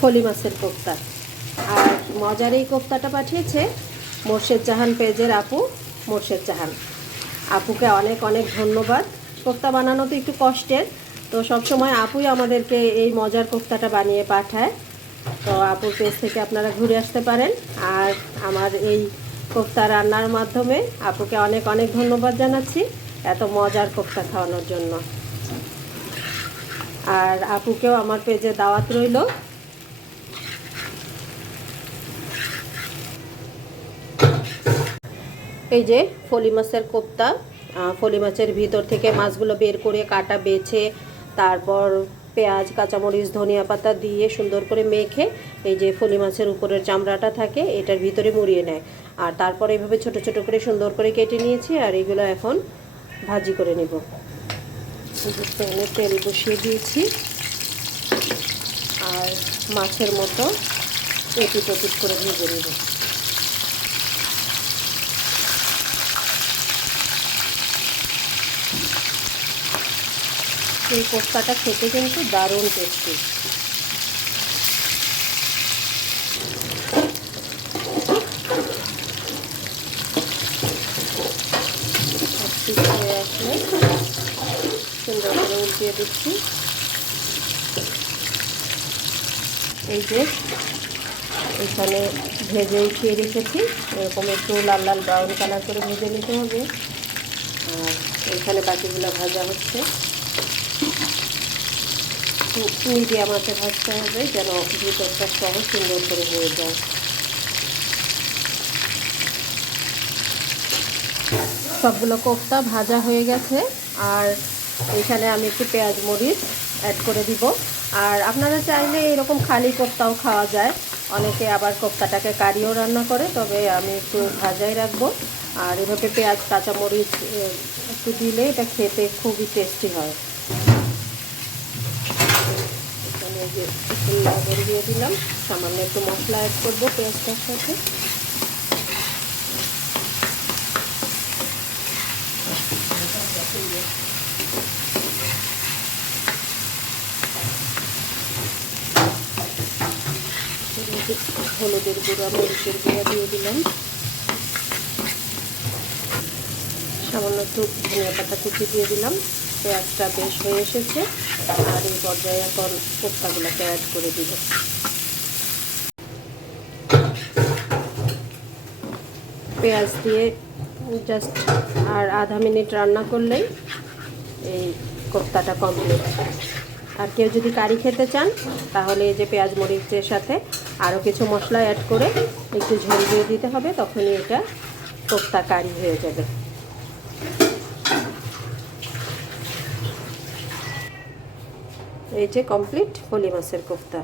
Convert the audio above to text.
ফলি মাছের কোপ্তা। আর মজার এই কোপ্তাটা পাঠিয়েছে মোর্শেদ জাহান পেজের আপু, মোর্শেদ জাহান। আপুকে অনেক অনেক ধন্যবাদ। কোপ্তা বানানো তো একটু কষ্টের। তো সবসময় আপুই আমাদেরকে এই মজার কোপ্তাটা বানিয়ে পাঠায়। তো আপুর পেজ থেকে আপনারা ঘুরে আসতে পারেন। আর আমার এই কোপ্তা রান্নার মাধ্যমে আপুকে অনেক অনেক ধন্যবাদ জানাচ্ছি এত মজার কোপ্তা খাওয়ানোর জন্য। আর আপুকেও আমার পেজে দাওয়াত রইল। এই যে ফলি মাছের কোপ্তা ফলি মাছের ভিতর থেকে মাছগুলো বের করে কাটা, বেছে, তারপর পেঁয়াজ, কাঁচামরিচ, ধনিয়া পাতা দিয়ে সুন্দর করে মেখে এই যে ফলি মাছের উপরের চামড়াটা থাকে, এটার ভিতরে মুড়িয়ে নেয়। আর তারপর এইভাবে ছোট ছোট করে সুন্দর করে কেটে নিয়েছি আর এগুলো এখন ভাজি করে নেব। তেল বসিয়ে দিয়েছি। আর মাছের মতো এপিট ওপিট করে ভেজে নেব। এই কোপ্তাটা খেতে কিন্তু দারুণ টেস্টি সুন্দর করে উল্টিয়ে দিচ্ছি। এই যে এখানে ভেজে উঠিয়ে রেখেছি। এরকম একটু লাল লাল ব্রাউন কালার করে ভেজে নিতে হবে। আর এখানে বাকিগুলো ভাজা হচ্ছে। মিডিয়াম আঁচে ভাজতে হবে যেন ভিতরটা সহ সুন্দর করে হয়ে যায়। সবগুলো কোফতা ভাজা হয়ে গেছে আর এখানে আমি একটু পেঁয়াজ মরিচ অ্যাড করে দিব। আর আপনারা চাইলে এরকম খালি কোফতাও খাওয়া যায়। অনেকে আবার কোফতাটাকে কারিও রান্না করে, তবে আমি একটু ভাজাই রাখব। আর এভাবে পেঁয়াজ, কাঁচামরিচ একটু দিলে এটা খেতে খুবই টেস্টি হয় এখানে এই যে একটু লবণ দিয়ে দিলাম। সামান্য একটু মশলা অ্যাড করব পেঁয়াজটার সাথে। হলুদের গুঁড়া, মরিচের গুঁড়া দিয়ে দিলাম। সামান্য একটু ধনিয়া পাতা কুচি দিয়ে দিলাম। পেঁয়াজটা বেশ হয়ে এসেছে। আর এই পর্যায়ে এখন কোপ্তাগুলোকে অ্যাড করে দিব। পেঁয়াজ দিয়ে জাস্ট আর আধা মিনিট রান্না করলেই এই কোপ্তাটা কমপ্লিট আর কেউ যদি কারি খেতে চান, তাহলে এই যে পেঁয়াজ মরিচের সাথে আরও কিছু মশলা অ্যাড করে একটু ঝোল দিয়ে দিতে হবে, তখনই এটা কোপ্তা কারি হয়ে যাবে। এই যে কমপ্লিট হোলি মাছের কোপ্তা